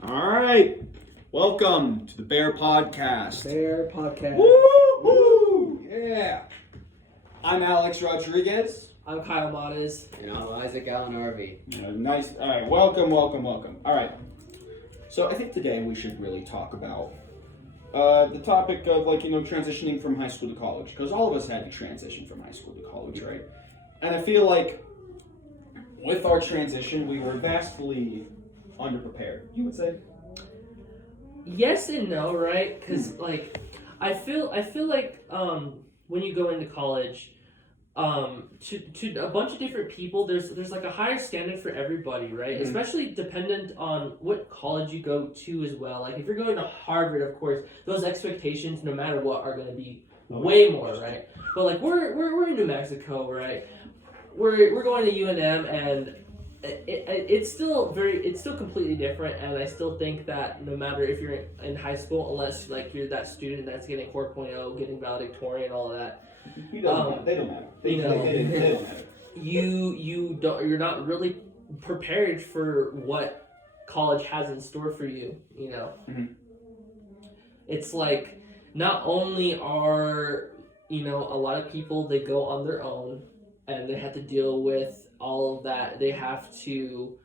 All right. Welcome to the Bear Podcast. Bear Podcast. Woo! Yeah. I'm Alex Rodriguez. I'm Kyle Mottes. And I'm Isaac Allen Harvey. Nice. All right. Welcome. All right. So I think today we should really talk about the topic of transitioning from high school to college, because all of us had to transition from high school to college, right? And I feel like with our transition, we were vastly underprepared. You would say? Yes and no, right? Because I feel like when you go into college, to a bunch of different people, there's like a higher standard for everybody, right? Mm-hmm. Especially dependent on what college you go to as well. Like if you're going to Harvard, of course, those expectations, no matter what, are going to be way more, right? But like we're in New Mexico, right? We're going to UNM, and it's still completely different. And I still think that no matter if you're in high school, unless like you're that student that's getting 4.0, getting valedictorian, all of that. They don't matter. They don't matter. You're not really prepared for what college has in store for you. You know, It's like not only are a lot of people, they go on their own and they have to deal with all of that. They have to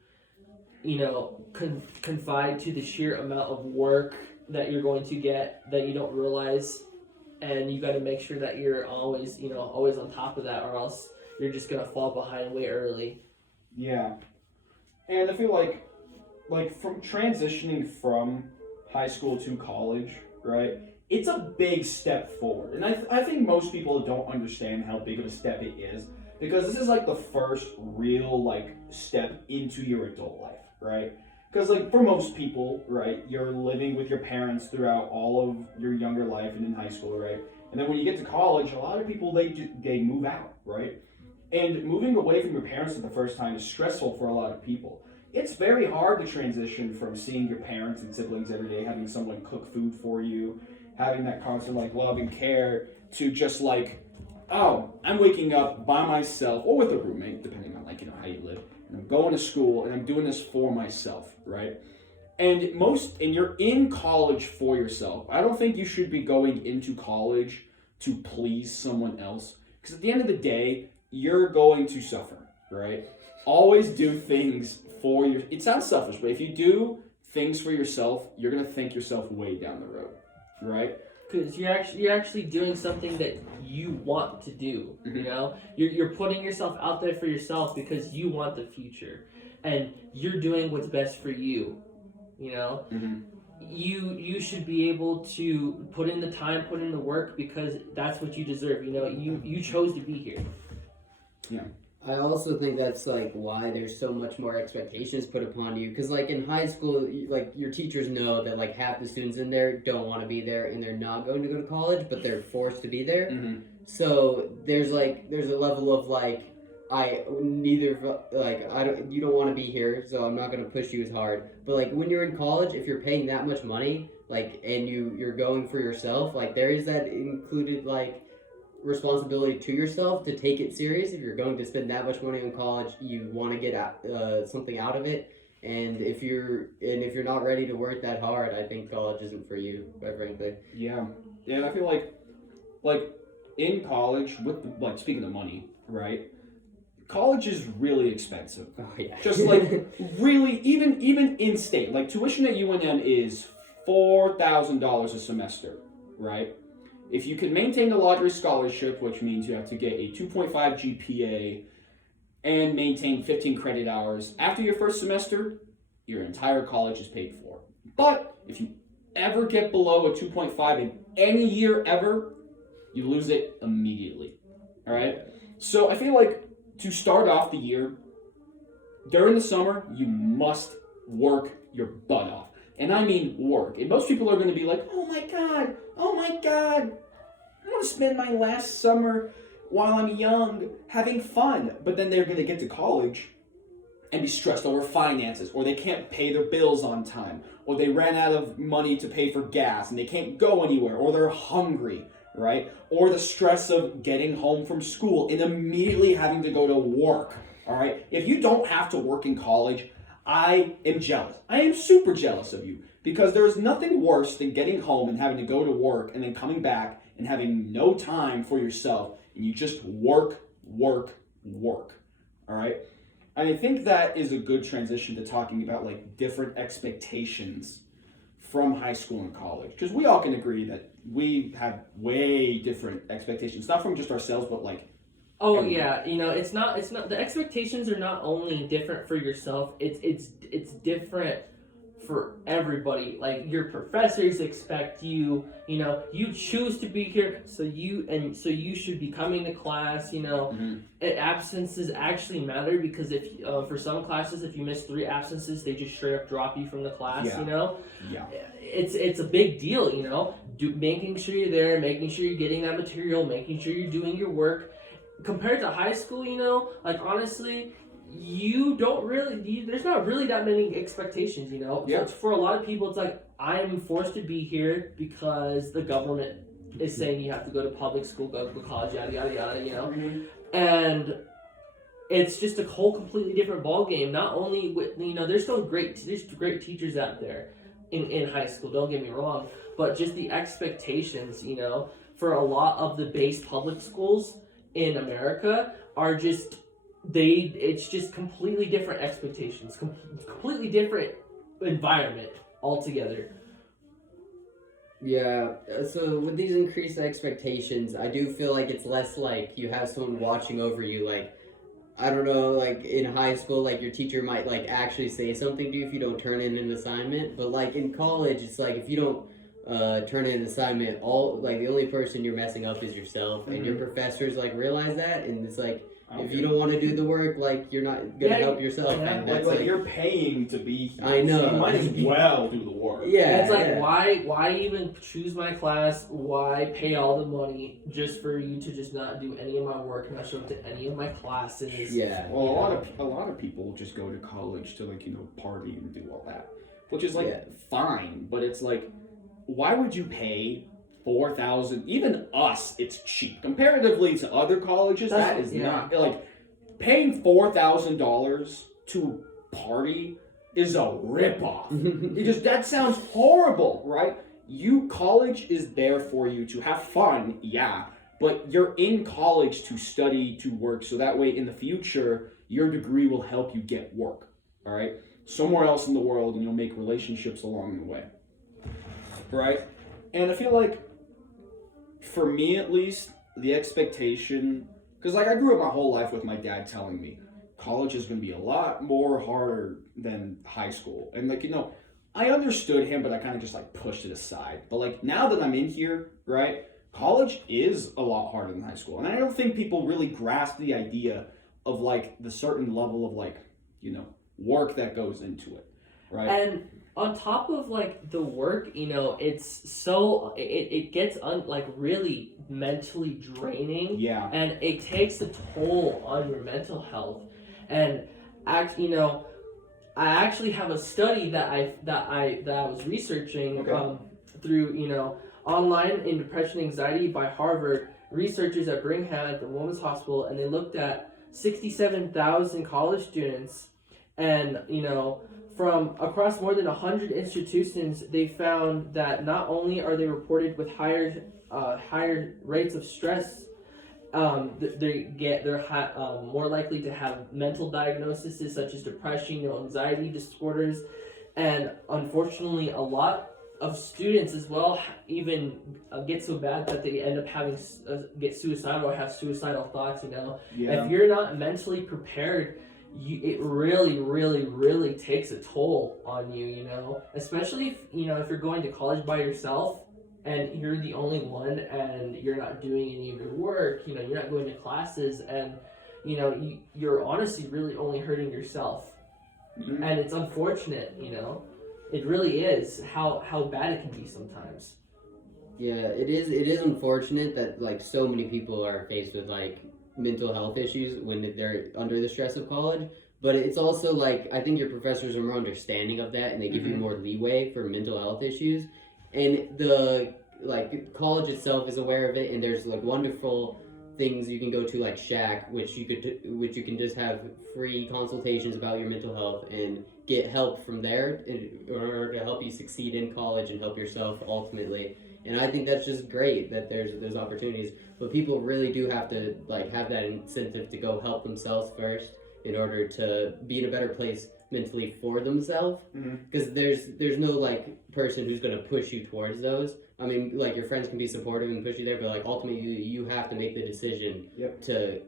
confide to the sheer amount of work that you're going to get that you don't realize. And you got to make sure that you're always on top of that, or else you're just gonna fall behind way early. Yeah, and I feel like from transitioning from high school to college, right? It's a big step forward, and I think most people don't understand how big of a step it is, because this is like the first real step into your adult life, right? Because for most people, right, you're living with your parents throughout all of your younger life and in high school, right? And then when you get to college, a lot of people, they move out, right? And moving away from your parents for the first time is stressful for a lot of people. It's very hard to transition from seeing your parents and siblings every day, having someone cook food for you, having that constant love and care, to just oh, I'm waking up by myself or with a roommate, depending on how you live. I'm going to school and I'm doing this for myself, right? And you're in college for yourself. I don't think you should be going into college to please someone else, because at the end of the day, you're going to suffer, right? Always do things for it sounds selfish, but if you do things for yourself, you're going to thank yourself way down the road, right? Because you're actually doing something that you want to do. Mm-hmm. You're putting yourself out there for yourself because you want the future, and you're doing what's best for you. Mm-hmm. You should be able to put in the time, put in the work, because that's what you deserve. You chose to be here. Yeah. I also think that's why there's so much more expectations put upon you, because in high school, your teachers know that half the students in there don't want to be there and they're not going to go to college, but they're forced to be there. Mm-hmm. So there's a level of you don't want to be here, so I'm not going to push you as hard. But when you're in college, if you're paying that much money, and you're going for yourself, there is that included responsibility to yourself to take it serious. If you're going to spend that much money on college, you want to get something out of it. And if you're not ready to work that hard, I think college isn't for you, quite frankly. Yeah, and I feel like in college, with speaking of money, right? College is really expensive. Oh yeah. Just really, even in state, tuition at UNM is $4,000 a semester, right? If you can maintain the lottery scholarship, which means you have to get a 2.5 GPA and maintain 15 credit hours, after your first semester, your entire college is paid for. But if you ever get below a 2.5 in any year ever, you lose it immediately. All right? So I feel to start off the year, during the summer, you must work your butt off. And I mean work. And most people are going to be oh my God, I want to spend my last summer while I'm young having fun. But then they're going to get to college and be stressed over finances, or they can't pay their bills on time, or they ran out of money to pay for gas and they can't go anywhere, or they're hungry, right? Or the stress of getting home from school and immediately having to go to work, all right? If you don't have to work in college, I am jealous. I am super jealous of you because there is nothing worse than getting home and having to go to work and then coming back and having no time for yourself and you just work. All right? I think that is a good transition to talking about like different expectations from high school and college, because we all can agree that we have way different expectations, not from just ourselves, but like. Oh yeah, it's not the expectations are not only different for yourself, it's different for everybody. Like your professors expect you, you choose to be here, so you should be coming to class, Mm-hmm. Absences actually matter because if for some classes if you miss 3 absences, they just straight up drop you from the class, Yeah. It's a big deal, making sure you're there, making sure you're getting that material, making sure you're doing your work. Compared to high school, like honestly, there's not really that many expectations, Yeah. So for a lot of people, it's like, I'm forced to be here because the government is saying you have to go to public school, go to college, yada, yada, yada, Mm-hmm. And it's just a whole completely different ball game. Not only with, there's great teachers out there in high school, don't get me wrong, but just the expectations, for a lot of the base public schools in America are just it's just completely different expectations, completely different environment altogether. Yeah, so with these increased expectations, I do feel like it's less like you have someone watching over you. Like, I don't know, like in high school, like your teacher might like actually say something to you if you don't turn in an assignment. But like in college, it's like if you don't turn in an assignment, the only person you're messing up is yourself, and your professors like realize that, and it's like if you don't want to do the work, like you're not gonna help yourself. Yeah. And that's like you're paying to be here. I know. So you might as well do the work. Yeah, it's like yeah. why even choose my class? Why pay all the money just for you to just not do any of my work, not show up to any of my classes? Yeah. Well, a lot of people just go to college to party and do all that, which is fine, but it's like, why would you pay $4,000? Even us, it's cheap comparatively to other colleges. That is not like paying $4,000 to party is a ripoff. That sounds horrible, right? College is there for you to have fun, yeah, but you're in college to study, to work, so that way in the future your degree will help you get work, all right, somewhere else in the world, and you'll make relationships along the way, right? And I feel like, for me at least, the expectation, because I grew up my whole life with my dad telling me college is going to be a lot more harder than high school, and I understood him, but I kind of just pushed it aside. But now that I'm in here, right, college is a lot harder than high school, and I don't think people really grasp the idea of the certain level of work that goes into it, right? And on top of the work, it's so it gets really mentally draining. Yeah. And it takes a toll on your mental health. And I actually have a study that I was researching through online in depression and anxiety by Harvard researchers at Brigham at the Women's Hospital, and they looked at 67,000 college students, and from across more than 100 institutions, they found that not only are they reported with higher rates of stress, they're more likely to have mental diagnoses such as depression, anxiety disorders, and unfortunately, a lot of students as well even get so bad that they end up having get suicidal or have suicidal thoughts. Yeah. If you're not mentally prepared, it really, really, really takes a toll on you, especially if you're going to college by yourself and you're the only one and you're not doing any of your work, you're not going to classes, and you're honestly really only hurting yourself. Mm-hmm. And it's unfortunate, it really is how bad it can be sometimes. Yeah, it is unfortunate that so many people are faced with mental health issues when they're under the stress of college, but it's also I think your professors are more understanding of that, and they give you more leeway for mental health issues, and the college itself is aware of it, and there's wonderful things you can go to Shack, which you can just have free consultations about your mental health, and get help from there in order to help you succeed in college and help yourself ultimately. And I think that's just great that there's those opportunities. But people really do have to like have that incentive to go help themselves first in order to be in a better place mentally for themselves. Because there's no like person who's gonna push you towards those. I mean, like your friends can be supportive and push you there, but like ultimately you have to make the decision to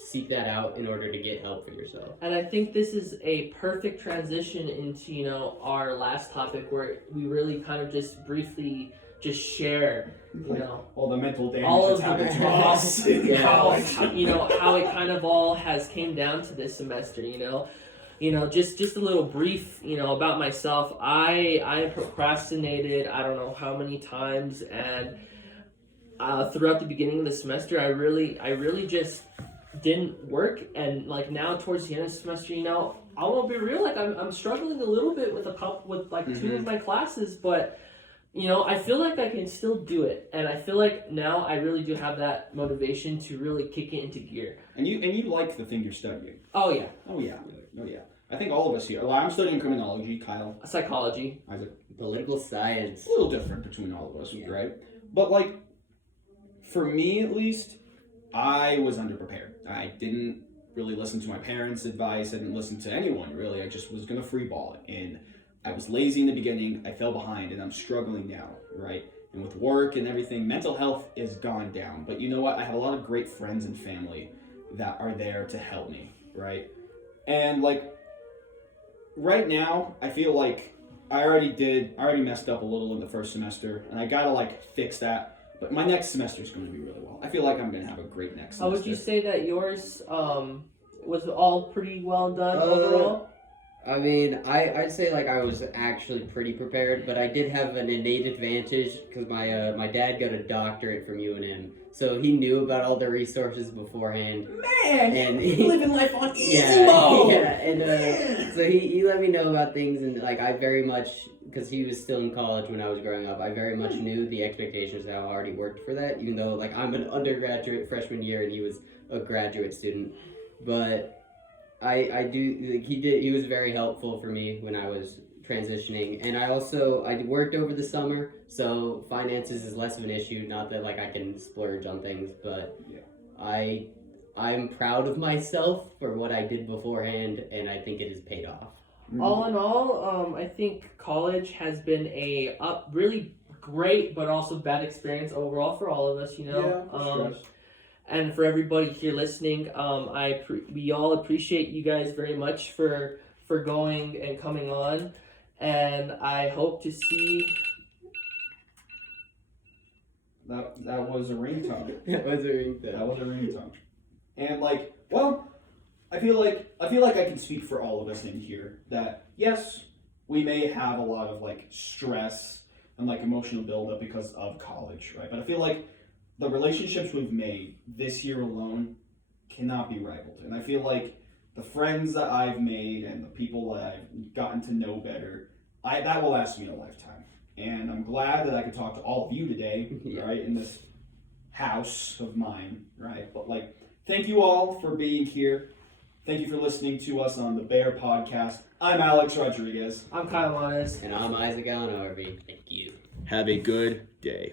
seek that out in order to get help for yourself. And I think this is a perfect transition into, you know, our last topic where we really kind of just briefly just share, you know, all the mental damage all of that's the happened to us in college. how it kind of all has came down to this semester, you know, just a little brief, you know, about myself. I procrastinated I don't know how many times, and throughout the beginning of the semester I really just didn't work. And like now towards the end of the semester, you know, I won't be real, like I'm struggling a little bit with two of my classes, but you know, I feel like I can still do it, and I feel like now I really do have that motivation to really kick it into gear. And you like the thing you're studying. Oh yeah. I think all of us here. Well, I'm studying criminology. Kyle, Psychology. Isaac. Political science. A little different between all of us, right? But like, for me at least, I was underprepared. I didn't really listen to my parents' advice. I didn't listen to anyone really. I just was gonna free ball it, and I was lazy in the beginning. I fell behind, and I'm struggling now, right? And with work and everything, mental health is gone down. But you know what? I have a lot of great friends and family that are there to help me, right? And like, right now, I feel like I already messed up a little in the first semester, and I gotta like fix that. But my next semester is going to be really well. I feel like I'm going to have a great next semester. How would you say that yours was all pretty well done overall? I mean, I'd say like I was actually pretty prepared, but I did have an innate advantage because my dad got a doctorate from UNM, so he knew about all the resources beforehand. Man, and living life on easy mode. Yeah, and so he let me know about things, and like I very much, because he was still in college when I was growing up, I very much knew the expectations that I already worked for that, even though like I'm an undergraduate freshman year and he was a graduate student, but. I do like he was very helpful for me when I was transitioning, and I worked over the summer, so finances is less of an issue. Not that like I can splurge on things, but I'm proud of myself for what I did beforehand, and I think it has paid off. All in all, I think college has been a really great but also bad experience overall for all of us, you know. And for everybody here listening, we all appreciate you guys very much for going and coming on, and I hope to see. That was a ringtone. That was a ringtone. That was a ringtone. And like, well, I feel like I can speak for all of us in here that yes, we may have a lot of like stress and like emotional buildup because of college, right? But I feel like the relationships we've made this year alone cannot be rivaled. And I feel like the friends that I've made and the people that I've gotten to know better, that will last me a lifetime. And I'm glad that I could talk to all of you today, right, in this house of mine, right? But like, thank you all for being here. Thank you for listening to us on the Bear Podcast. I'm Alex Rodriguez. I'm Kyle Manes. And I'm Isaac Allen Harvey. Thank you. Have a good day.